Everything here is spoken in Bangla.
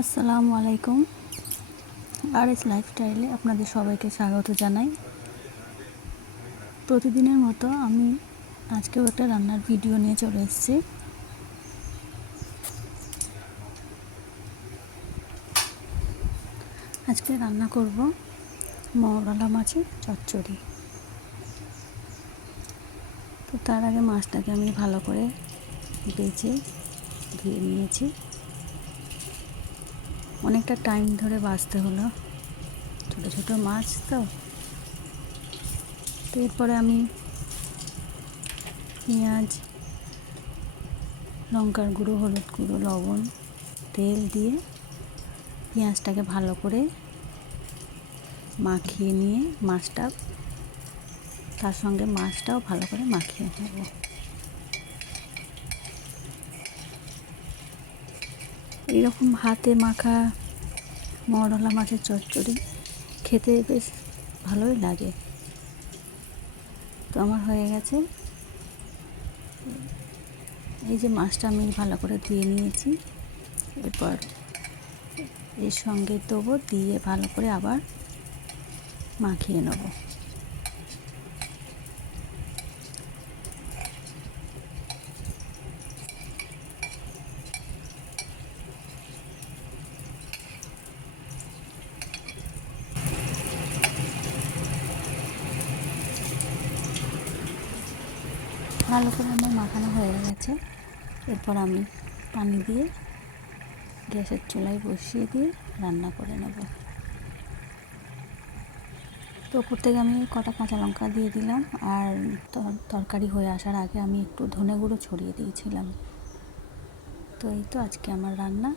আসসালামু আলাইকুম। আরএস লাইফস্টাইলে আপনাদের সবাইকে স্বাগত জানাই। প্রতিদিনের মতো আমি আজকেও একটা রান্নার ভিডিও নিয়ে চলে এসেছি। আজকে রান্না করব মৌরলা মাছের চচ্চড়ি। তো তার আগে মাছটাকে আমি ভালো করে বেছে ধুয়ে নিয়েছি। অনেকটা টাইম ধরে বাছতে হলো, ছোটো ছোটো মাছ তো। এরপরে আমি পেঁয়াজ, লঙ্কার গুঁড়ো, হলুদ গুঁড়ো, লবণ, তেল দিয়ে পেঁয়াজটাকে ভালো করে মাখিয়ে নিয়ে তার সঙ্গে মাছটাও ভালো করে মাখিয়ে নেব। এইরকম হাতে মাখা মৌরলা মাছের চচ্চড়ি খেতে বেশ ভালোই লাগে। তো আমার হয়ে গেছে। এই যে মাছটা আমি ভালো করে ধুয়ে নিয়েছি। এরপর এর সঙ্গে দেবো, দিয়ে ভালো করে আবার মাখিয়ে নেব। ভালো করে আমার মাখানো হয়ে গেছে। এরপর আমি পানি দিয়ে গ্যাসের চুলায় বসিয়ে দিয়ে রান্না করে নেব। তো ওপর থেকে আমি কটা কাঁচা লঙ্কা দিয়ে দিলাম, আর তরকারি হয়ে আসার আগে আমি একটু ধনে গুঁড়ো ছড়িয়ে দিয়েছিলাম। তো এই তো আজকে আমার রান্না।